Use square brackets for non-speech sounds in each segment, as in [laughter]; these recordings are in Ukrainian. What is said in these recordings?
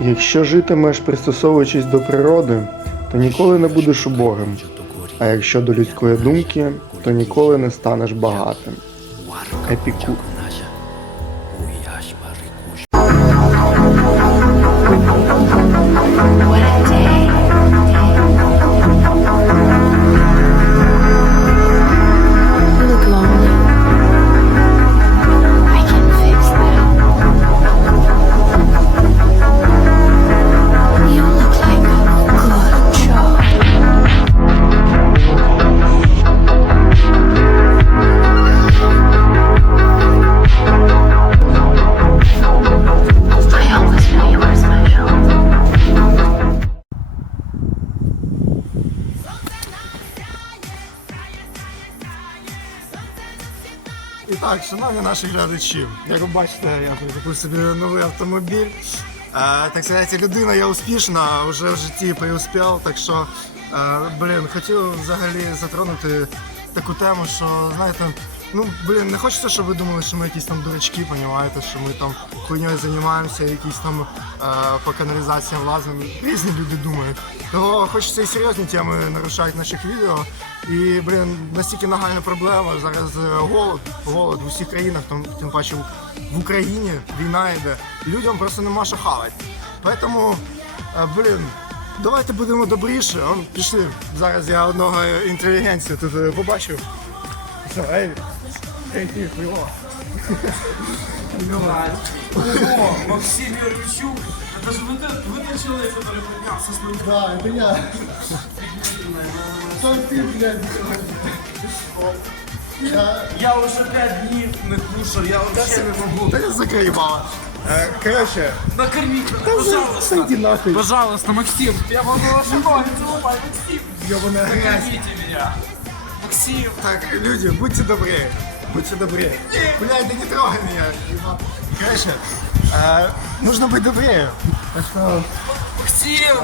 Якщо житимеш пристосовуючись до природи, то ніколи не будеш убогим. А якщо до людської думки, то ніколи не станеш багатим. Епікур. Так, шановні наші глядачі, як ви бачите, я купив собі новий автомобіль. Е, так сказати, людина я успішна, вже в житті преуспів, так що, е, блін, хотів взагалі затронути таку тему, що, знаєте, ну, блін, не хочеться, щоб ви думали, що ми якісь там дурачки, понімаєте, що ми там хуйньою займаємося, якісь там е, по каналізаціям лазимо. Різні люди думають. Того хочеться і серйозні теми нарушати наших відео. І, блін, настільки нагальна проблема. Зараз е, голод, голод в усіх країнах, там, тим паче в Україні війна йде. Людям просто нема що хавати. Тому, е, блін, давайте будемо добріше. Он, пішли. Зараз я одного інтелігенцію тут е, побачив. Все, ей, ей, ти, хуйло. О, Максим Ярчук. Это же вы, тот- вы тот человек, который поднялся с ноги. Да, это я. Что ты, блядь, Я... Я уже пять дней не кушал, я вообще не могу. Да я закрывала. Короче, Накормите, пожалуйста. сойди нахуй, Пожалуйста, Максим, я могу ваши ноги целовать, Максим. ебаная грязь. Накормите меня. Максим. Так, люди, будьте добрее. Будьте добрее. Блядь, да не трогай меня. Короче, э, нужно быть добрее. Так что, Максим.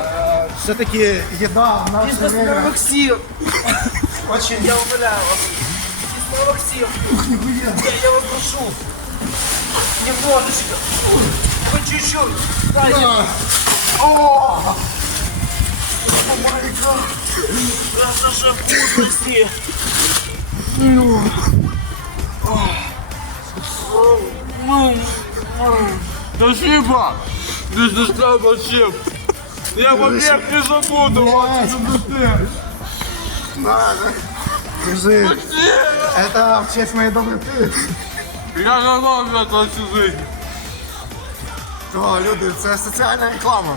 все-таки еда в наше время Максим. очень... Я умоляю вас. Максим. Я, я вас прошу. Немножечко. Хоть чуть-чуть. Дайте. О! О май гад. Это же вкусности. Спасибо! Ты заставил Максим! Я побег не забуду, Максим! Надо. Держи. Это в честь моей доброты. Я готов это всю жизнь! То, люди, це соціальна реклама.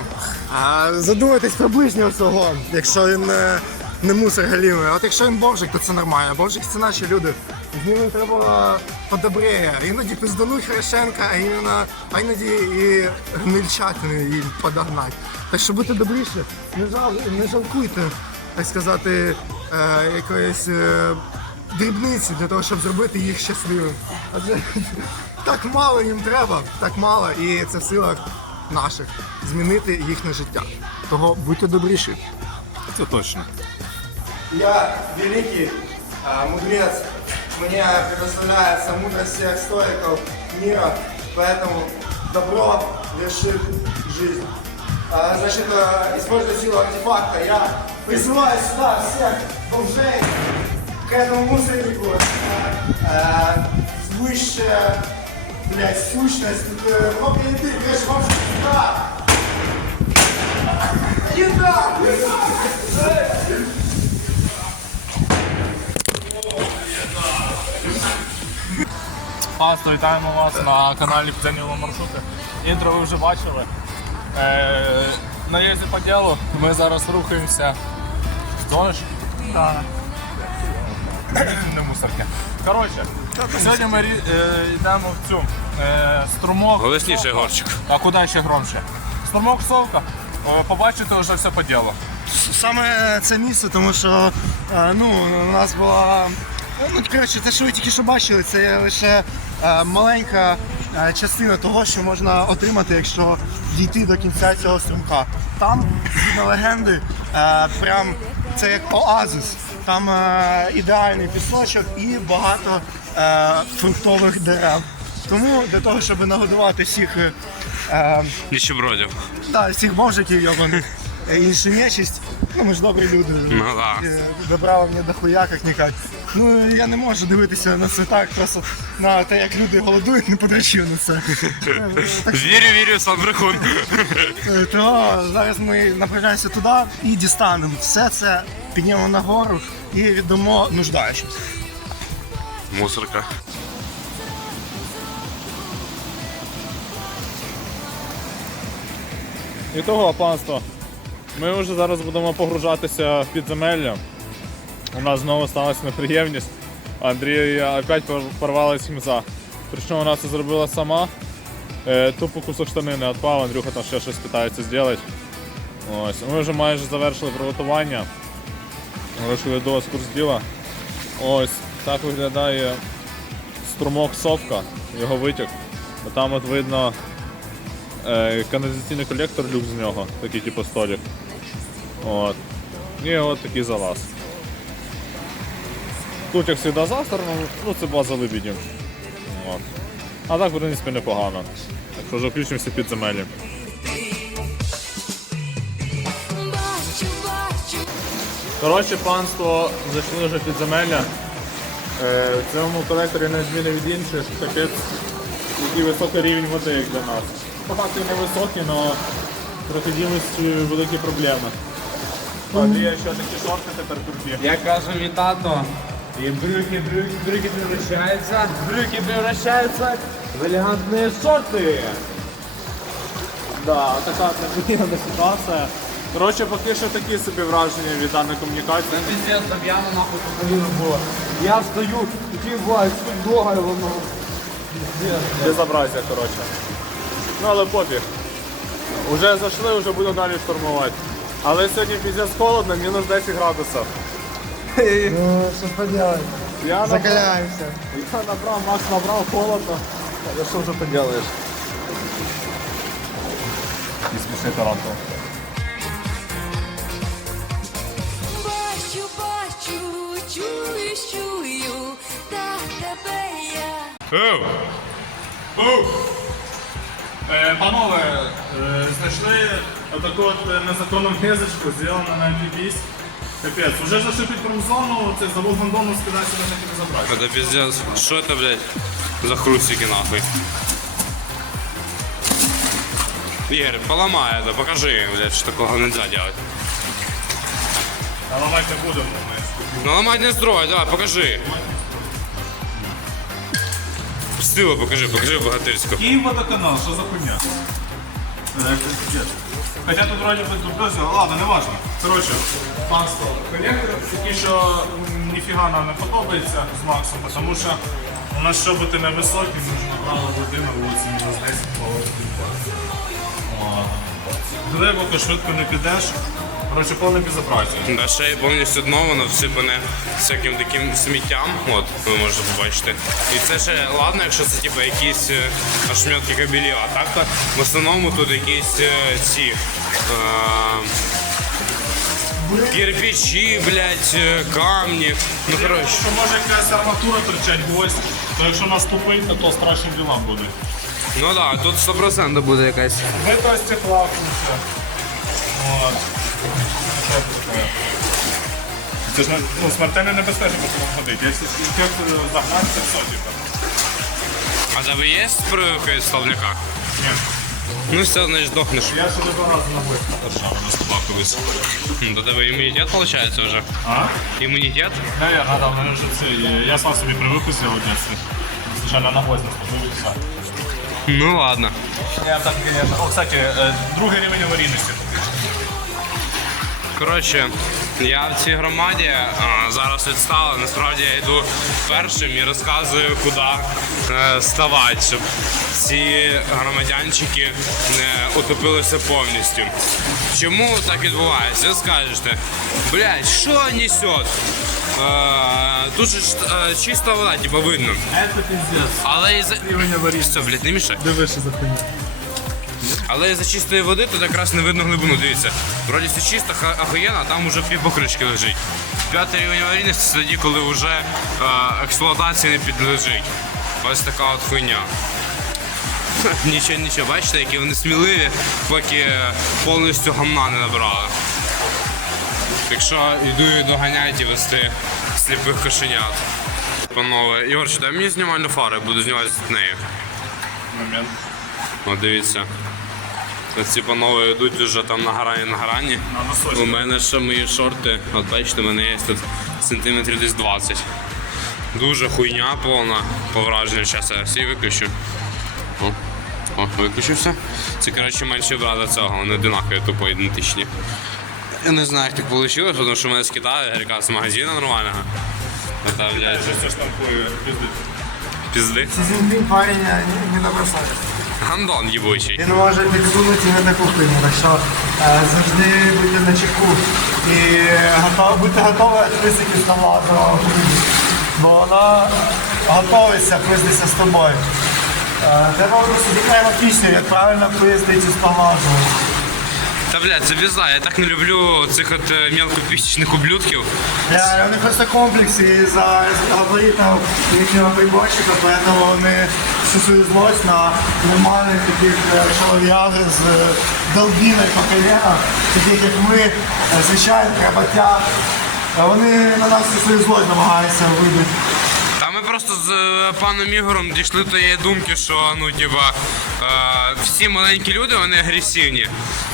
А задумайтесь про ближнього свого, якщо він не, не мусор галімий. От якщо він бомжик, то це нормально. Бомжик це наші люди. З ними треба подобреє. Іноді пиздануть Хорошенка, а іменно, а іноді і гнильчатини їм подогнать. Так що будьте добріше, не, жал, не жалкуйте, так сказати, е, якоїсь е, дрібниці для того, щоб зробити їх щасливим. Адже так мало їм треба, так мало, і це в силах наших змінити їхнє життя. Того будьте добріші. Это точно. Я великий а, мудрец. Мне предоставляется мудрость всех стоиков мира, поэтому добро вершит жизнь. А, значит, а, используя силу артефакта, я призываю сюда всех бомжей к этому мусорнику. А, а, высшая, блядь, сущность. э, Много еды, короче, вам сюда. Еда! Пасто, вітаємо вас на каналі Пценіло маршрути. Інтро ви вже бачили. Е, на єзі по ділу ми зараз рухаємося. Дзвониш? Так. Не мусорки. Коротше, сьогодні ми рі- е, йдемо в цю е, струмок. Голосніше, Горчик. А куди ще громче? Струмок Совка. Е, побачите вже все по ділу. Саме це місце, тому що е, ну, у нас була. Ну, коротше, те, що ви тільки що бачили, це є лише маленька е, частина того, що можна отримати, якщо дійти до кінця цього струмка. Там, згідно легенди, е, прям це як оазис. Там е, ідеальний пісочок і багато е, фруктових дерев. Тому для того, щоб нагодувати всіх, е, е, Ніщебродів. да, всіх бомжиків, йобаних, е, іншу нечисть, ну ми ж добрі люди. Ну да. Е, Добра мені дохуя, як нікак. Ну я не можу дивитися на це так, просто на те, як люди голодують, не подрачу на це. Е, Так що, Вірю, вірю, сам брехун. е, то зараз ми направляємося туди і дістанемо все це, піднімемо нагору і віддамо нуждаючим. Мусорка. І того, панство. Ми вже зараз будемо погружатися в підземелля. У нас знову сталася неприємність. Андрія опять пор- порвалась хімза. Причому вона це зробила сама. Е, тупо кусок штанини відпав, Андрюха там ще щось питається зробити. Ось. Ми вже майже завершили приготування. Вирішили до діла. Ось так виглядає струмок совка, його витік. Там от видно е, каналізаційний колектор люк з нього, такий типу столик. От. І от такий залаз. Тут, як завжди, застрано, ну це база лебідів. От. А так, в принципі, непогано. Так що вже включимося під земелі. Коротше, панство, зайшли вже в підземелля. Е, в цьому колекторі на зміни від інших, капець, який високий рівень води, як для нас. Багато і невисокий, але проходимості великі проблеми. Андрія ще такі шорти тепер круті. Я кажу мій тато, і брюки, брюки, брюки превращаються, брюки превращаються в елегантні шорти. Да, така неприємна ситуація. Коротше, поки що такі собі враження від даної комунікації. Пиздец, там явно нахуй по коліну було. Я встаю, такий бать, тут нога воно. Безобразие, коротше. Ну але пофіг. Уже зайшли, вже буду далі штурмувати. Але сьогодні піздець холодно, мінус 10 градусів. Ну, що поделать? Я набрав, Закаляємося. я набрав, Макс набрав холодно. Але що вже поделаєш? І смішний тарантул. Бачу, бачу, чую, чую, так тебе я. Оу! Оу! Е, панове, е, знайшли отаку от е, незаконну гнизочку, зроблена на MP5. Капець, уже зайшли під промзону, це завод Гондону скидається на не забрати. Это пиздец. Что это, блядь, за хрустики нахуй? Игорь, поломай это, покажи, блядь, что такого нельзя делать. А ламати не будемо, ми. Ну ломать не строй, давай, покажи. Стило покажи, покажи богатырскую. Київ водоканал, що за хуйня? Хоча тут вроді би тут дозвіл, ладно, не важно. Коротше, панство, колектор, Такі, що ніфіга нам не подобається з Максом, тому що у нас щоб бути високі, ми вже набрали годину, вулиці мінус 10 поверхів. Глибоко, швидко не підеш. Коротше, повне безобразие. Да, ще й повністю дно воно всипане всяким таким сміттям. От, ви можете побачити. І це ще ладно, якщо це типу якісь е, ошметки кабелів, а так то в основному тут якісь е, ці. Е, кирпичі, блядь, камні. Ну коротше. Що може якась арматура торчать гвоздь, то якщо наступить, то, то страшні діла будуть. Ну так, да, тут 100% буде якась. Вито стекла куча. От. Що тут таке? Це ж не- ну, смертельно небезпечно по цьому ходити. Якщо інфекцію загнати, це все, типу. А тебе є прививка від столбняка? Ні. Ну все, значить здохнеш. Я ще не два рази на вишку держав на стопах колись. Ну, До тебе імунітет виходить вже. А? Імунітет? Наверное, да, в мене вже це. є. Я сам собі прививку зробив в дитинстві. Спочатку на гвоздь наступив і все. Ну ладно. Я так, конечно. О, кстати, е, другий рівень аварійності. Коротше, я в цій громаді а, зараз відстала. Насправді я йду першим і розказую, куди е, ставати, щоб ці громадянчики не утопилися повністю. Чому так відбувається? Ви скажете, блядь, що несет? Е, тут же ж, е, чиста вода, типу, видно. Це пиздец. Але і за... Все, блядь, не мішай. Дивишся за хуйню. Але із-за чистої води тут якраз не видно глибину. Дивіться. Вроді все чисто, охуєнно, а там вже пів покришки лежить. П'ятий рівень аварійності це тоді, коли вже е, експлуатації не підлежить. Ось така от хуйня. [laughs] Нічого, нічого, бачите, які вони сміливі, поки повністю гамна не набрали. Якщо йду і доганяють і вести сліпих кошенят. Панове, Ігорч, дай мені знімальну фару, я буду знімати з нею. Момент. От дивіться. Ці панове йдуть вже там на грані на грані. У мене ще мої шорти, от бачите, у мене є тут сантиметрів десь 20. Дуже хуйня повна по враженню. Зараз я всі виключу. О, о, виключився. Це, коротше, менші брата цього, вони одинакові, тупо ідентичні. Я не знаю, як так вийшло, тому що в мене з Китаю, Гаріка з магазину нормального. Та, блядь, Це штампує пізди. пізди. Цзіньпін парень не, не добросовісний. Гандон їбучий. Він може підсунути на таку хуйню, так що е, завжди будьте на чеку і готов, бути слова до хуйні. Бо вона готується пиздитися з тобою. Е, Треба сидіти на пісню, як правильно пиздити з помазом. Та блядь, пізда, я так не люблю цих от е, мелкопісічних ублюдків. Я, вони просто комплекси из-за габаритов їхнього приборщика, поэтому вони всю злость на нормальних таких е, з е, долбіною по колінах, таких як ми, е, звичайних роботяг. Вони на нас всю свою злость намагаються вибити. Ми просто з е, паном Ігорем дійшли до тієї думки, що ну типа е, всі маленькі люди вони агресивні.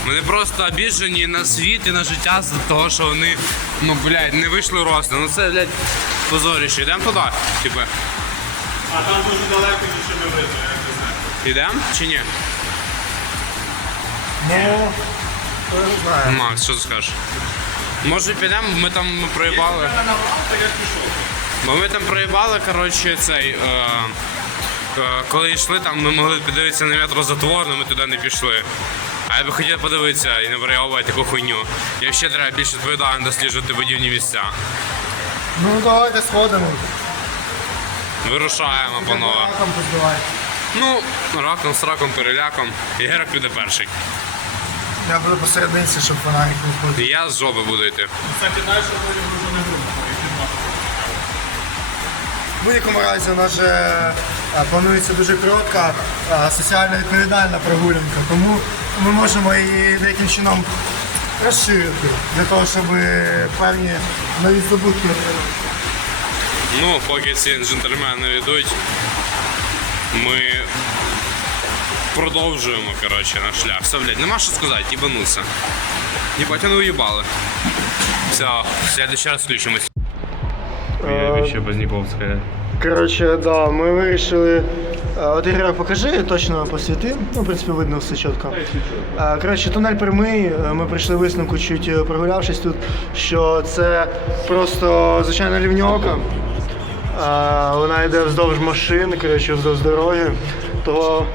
Вони просто обіжені на світ і на життя з того, що вони ну блядь, не вийшли росту. Ну це блядь, позоріще. Йдемо туди. Типа, А там дуже далеко нічого не видно, як не знаю. йдемо чи ні? Ну, не знає. Макс, що ти скажеш? Може підемо, ми там проїбали. Бо ми там проїбали, коротше, цей. Е, е, коли йшли, там ми могли подивитися на метрозатвор, але ми туди не пішли. А я би хотів подивитися і не проявувати таку хуйню. І ще треба більш відповідально досліджувати будівні місця. Ну давайте сходимо. Вирушаємо, панове. Раком позбивай. Ну, раком, з раком, переляком. І Герак піде перший. Я буду посерединці, щоб вона їх не І я з жопи буду йти. Кстати, далі ми вже В будь-якому разі у нас же е, планується дуже коротка, е, соціально відповідальна прогулянка, тому ми можемо її деяким чином розширити для того, щоб певні нові здобутки отримати. Ну, поки ці джентльмени йдуть, ми продовжуємо, коротше, наш шлях. Все, блядь, нема що сказати, їбануться. Єбать, вони уїбали. Все, в следующий раз включимось. Е, Базніковська. Коротше, да, ми вирішили. е, От Ігор, покажи точно посвіти. Ну, в принципі, видно все чітко. Е, Коротше, тунель прямий. Ми прийшли висновку, чуть прогулявшись тут, що це просто звичайна лівньовка. Вона йде вздовж машин, коротше, вздовж дороги. Того,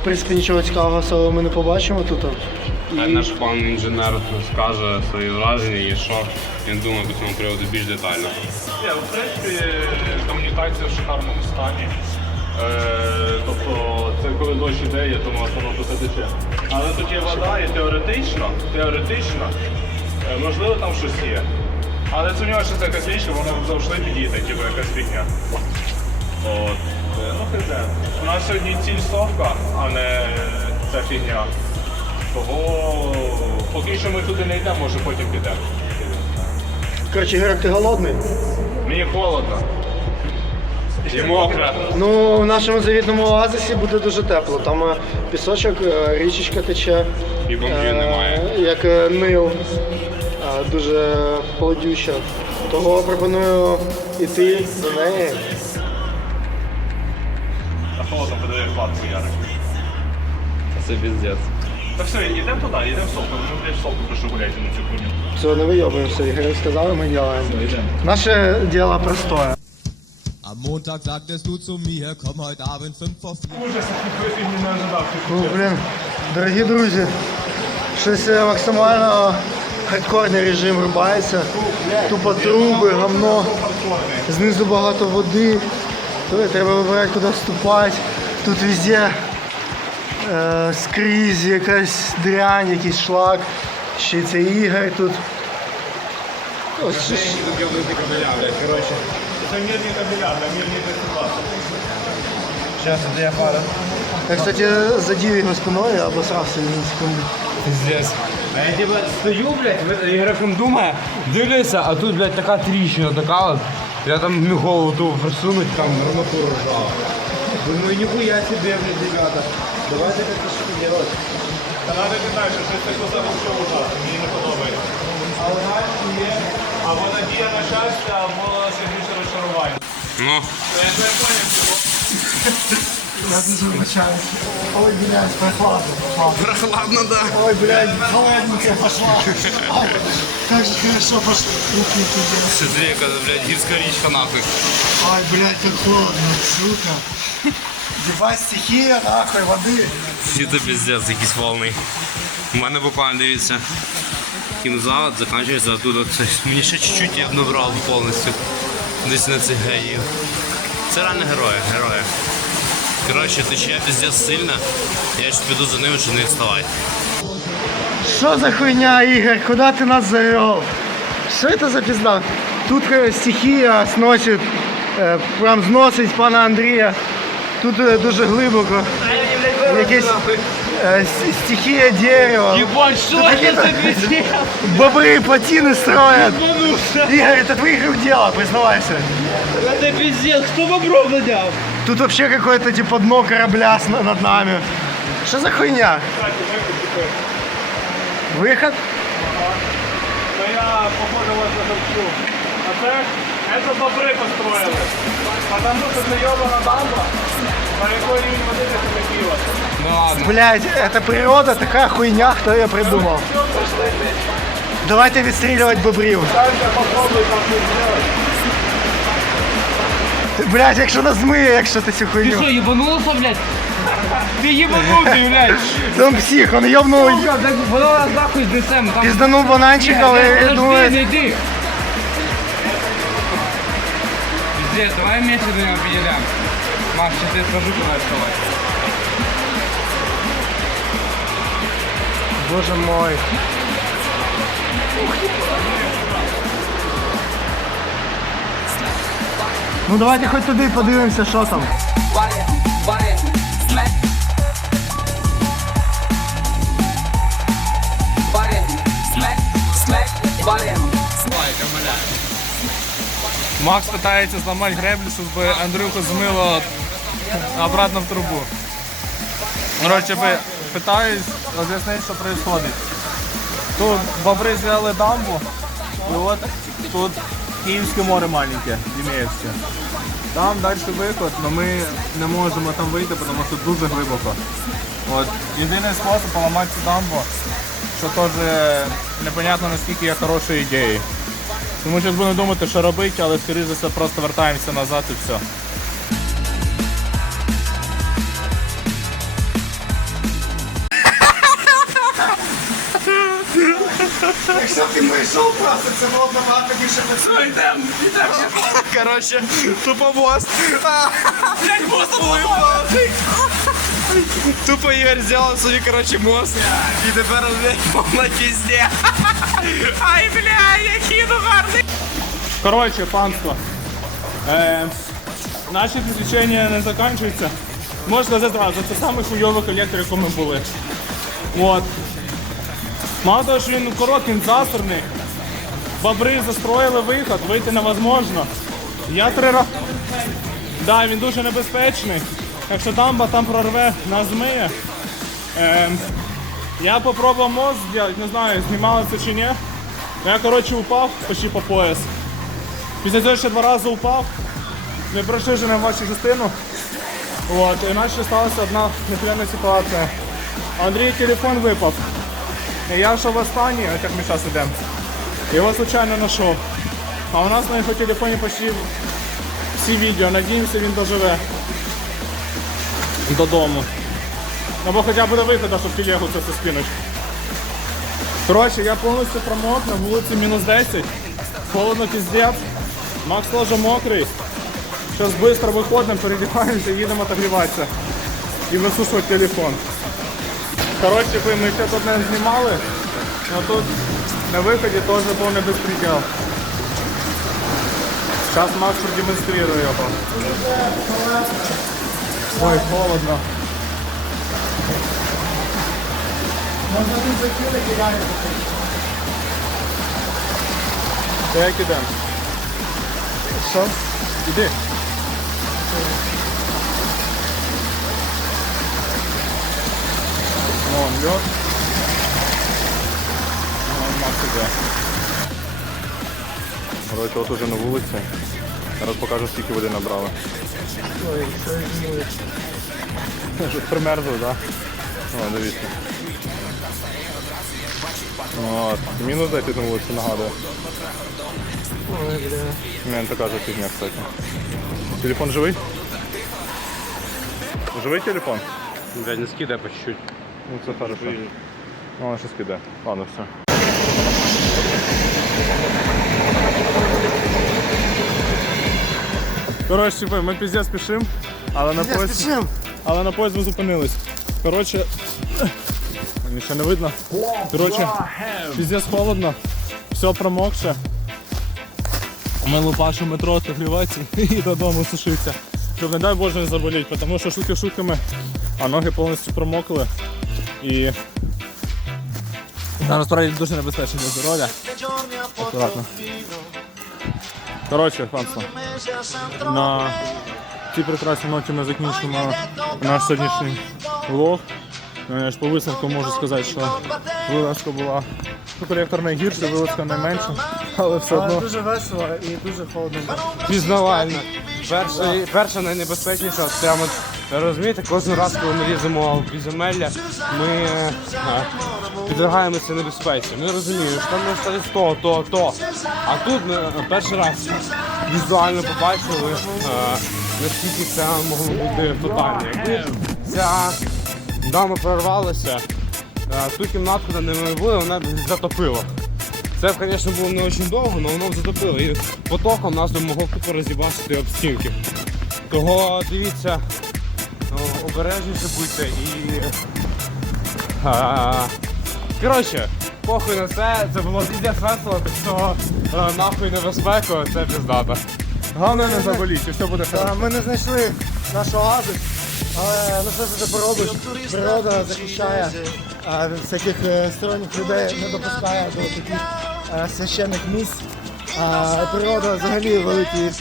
в принципі, нічого цікавого особливо ми не побачимо тут. Наш пан інженер скаже свої враження і що він думає по цьому приводу більш детально. Ні, в принципі, комунікація в шикарному стані. Е, тобто, це коли дощ іде, я думаю, воно тут тече. Але тут є вода і теоретично, теоретично, е, можливо, там щось є. Але сумніваюся, що це якась річ, вона завжди підійде, типу якась фігня. От. Е, Ну, хз. У нас сьогодні ціль совка, а не ця фігня. Того поки що ми туди не йдемо, може потім підемо. Коротше, Ігор, ти голодний? Мені холодно. І мокро. Ну, в нашому завітному оазисі буде дуже тепло. Там е, пісочок, е, річечка тече. І бомбів Е, немає. Як е, Нил. Е, Дуже холодюча. Того пропоную йти до неї. А холодно подає кладку ярик. Це піздець. Та все, йдемо туди, йдемо в сопку. Ми блядь, в сопку прошу гуляйте на цю хуйню. Все, не вийобуємося. Ігор сказав, ми робимо. Наше діло простое. Am Montag sagtest du zu mir, komm heute Abend 5 vor 4. Ужас, який фільм не ожидав. Ну, блін, дорогі друзі, щось е, максимально хардкорний режим рубається. Тупо труби, гамно, знизу багато води. То треба вибирати, куди вступати. Тут везде е, скрізь якась дрянь, якийсь шлак. Ще й цей ігор тут. Ось. Короче, це мирні кабеля, це мирні фестивалі. Сейчас это я пара. Я, кстати, задів його спиною, я обосрався на секунду. Пиздец. А я типа стою, блядь, ігроком думає, дивлюся, а тут, блядь, така тріщина, така от. Я там міг голову ту просунуть, там арматура ржала. Думаю, ніхуя себе, блядь, ребята. Давайте как-то что-то делать. Канада не знаю, що щось таке завжди ужасно, мені не подобається. Або надія на щастя, або сильніше розчарування. Ну, Я не поняв, Я дуже вибачаюсь. Ой, блядь, прохладно, прохладно. прохладно, да. Ой, блядь, холодненькая пошла. Ай, Как же хорошо пошло. Руки пиздец. Смотри, блядь, гірська річка нахуй. Ай, блядь, как холодно, сука. Ебать, стихия, нахуй, воды. Всі це піздець якийсь волний. У мене буквально дивіться. Кінзавод закінчується оттуда. Це, мені ще чуть-чуть я б набрав повністю. Десь на цих геїв. Це реально герої, герої. Коротше, тече піздець сильно. Я ж піду за ними, щоб не вставати. Что за хуйня, Игорь? Куда ты нас завел? Что это за пизда? Тут э, стихия сносит, э, прям зносить пана Андрія. Тут дуже глибоко. Якесь с- стихия дерева. Ебать, что Тут какие-то Бобры плотины строят. Игорь, это твоих рук дело, признавайся. Это пиздец, кто бобров надял? Тут вообще какое-то типа дно корабля над нами. Что за хуйня? Выход? то я похоже вас захочу. А це, це бобри построїли. Потому що це йобана дамба, Блять, это природа, такая хуйня, кто ее придумал. Давайте відстрілювати бобрів. Попробуй так не зробити. Блять, якщо нас змиє, якщо ти цю Ты хуйню. что, ебанулся, блядь? Ты ебанутый, блядь. Там псих, он йобнув, Сука, так воно нас нахуй знесем. Там... пізданув бананчик, але я Подожди, думаю, не иди. Пиздец, давай вместе до него перейдем. Маш, сейчас я скажу, куда вставать. боже мой. Ну давайте хоч туди подивимося, що там. Макс пытается сломать греблю, чтобы Андрюху змыло обратно в трубу. Короче, бы пытаюсь объяснить, что происходит. Тут бобры сделали дамбу, и вот тут Киевское море маленькое имеется. Там дальше виход, но ми не можемо там вийти, тому що дуже глибоко. От. Єдиний спосіб поламати цю дамбу, що теж непонятно наскільки є хорошою ідеєю. Тому зараз будемо думати, що робити, але скоріше за все просто вертаємося назад і все. Якщо б ти прийшов просто, це було б набагато більше Коротше, тупо мост. Блять, мост Тупо Ігор зробив собі, коротше, мост. І тепер, блядь, повна пізде. Ай, бля, який ну гарний. Коротше, панство. Е, наші приключення не закінчуються. Можна сказати зразу, це самий хуйовий колектор, якому ми були. От. Мало того, що він короткий, він засерний. Бобри застроїли виход, вийти невозможно. Я три рази. Да, він дуже небезпечний. Якщо дамба там прорве, нас змиє. Ем, я попробував мост зробити, не знаю, знімали це чи ні. Я, коротше, упав почти по пояс. Після цього ще два рази упав. Ми пройшли вже на вашу частину. От, і наче сталася одна неприємна ситуація. Андрій телефон випав. Я йшов останній, от як ми зараз йдемо. Його случайно знайшов. А у нас на його телефоні почти всі відео. Надіємося, він доживе додому. Або хоча б до виходу, щоб телегу це все. Коротше, я повністю промок, на вулиці мінус 10. Холодно піздець. Макс теж мокрий. Зараз швидко виходимо, передіваємося, їдемо отогріватися. І висушувати телефон. Коротше, ви- ми ще тут не знімали, але тут на виході теж повний безпредел. Зараз Макс продемонструє його. Ой, холодно. Можна тут закинути реально. Та як ідемо? Що? Іди. Вон лед. Вон іде. От уже на вулиці. Зараз покажу, скільки води набрали. Ой, що я змію. Примерзло, так? Да? О, дивіться. От. Мінус 10 на вулиці нагадує. Ой, бля. У мене така же фігня, кстати. Телефон живий? Живий телефон? Блядь, не скидай по чуть-чуть. Ну це хорошо. Ну, вона щось піде. Ладно, все. Коротше, типу, ми піздець спішимо, але на поїзд, Спішим. але на поїзд ми зупинились. Коротше, мені ще не видно. Коротше, піздець холодно, все промокше. Ми лупашу метро отогрівається [laughs] і додому сушиться. Щоб не дай Боже не заболіть, тому що шутки шутками, а ноги повністю промокли. І там насправді дуже небезпечно для здоров'я. Акуратно. Коротше, панство. На цій прекрасній ноті ми закінчимо наш сьогоднішній влог. Ж По висновку можу сказати, що вилазка була ну, колектор найгірша, вилазка найменша, але все одно. дуже весело і дуже холодно. Пізнавально. Перша найнебезпечніша, прямо розумієте, кожен раз, коли ми ліземо в підземелля, ми е, підлягаємося небезпеці. Ми розуміємо, що там може стати то, то, то. А тут ми е, перший раз візуально побачили, е, наскільки це могло бути тотально. Ця дама прорвалася, ту кімнатку, де ми були, вона затопила. Це, звісно, було не дуже довго, але воно затопило. І потоком нас могло тупо розібачити об стінки. Того дивіться, обережніше будьте і. А, коротше, похуй на це, це було піздець весело, так що е, нахуй небезпеку, це піздата. Головне не заболіть, і все буде Та, хорошо. Ми не знайшли наш оазис, але ну що ти поробиш? Природа захищає а, від всяких е, сторонніх людей, не допускає до таких е, священних місць. А, природа взагалі великий е,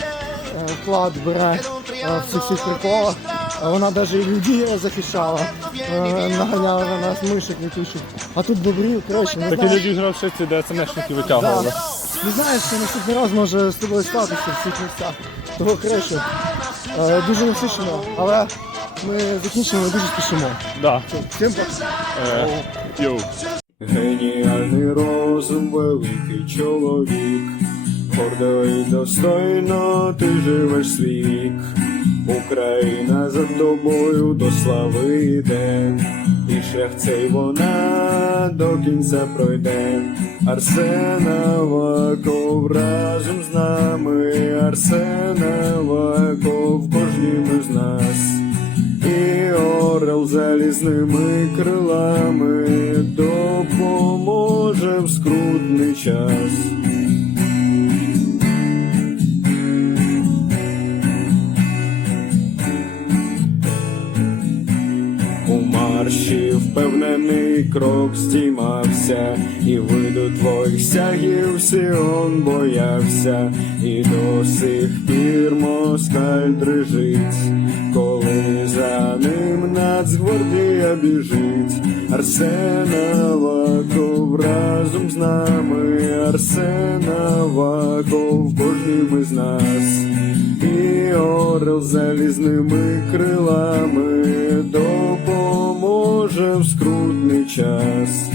вклад бере е, в цих всіх приколах. А Вона навіть і людей захищала, е, наганяла на нас мишок летучих. А тут бобрів, коротше, не Такі знаю. люди грав ще ці ДСНшники витягували. Не знаєш, що наступний раз може з тобою статися в цих місцях. Того краще. Е, Дуже насичено, але ми закінчимо дуже спішимо. Да. Всім пока. Е, Йоу. Геніальний розум, великий чоловік, гордо і достойно ти живеш свій вік. Україна за тобою до слави йде, і шлях цей вона до кінця пройде. Арсена Ваков разом з нами, Арсена Ваков кожнім із нас. І орел залізними крилами допоможе в скрутний час. Крок стіймався, і виду твоїх сягів Сіон боявся, і до сих пір москаль дрижить, коли за ним Нацгвардія біжить, Арсена Ваков разом з нами, Арсена Ваков кожним із нас. І орел залізними крилами вже в скрутний час.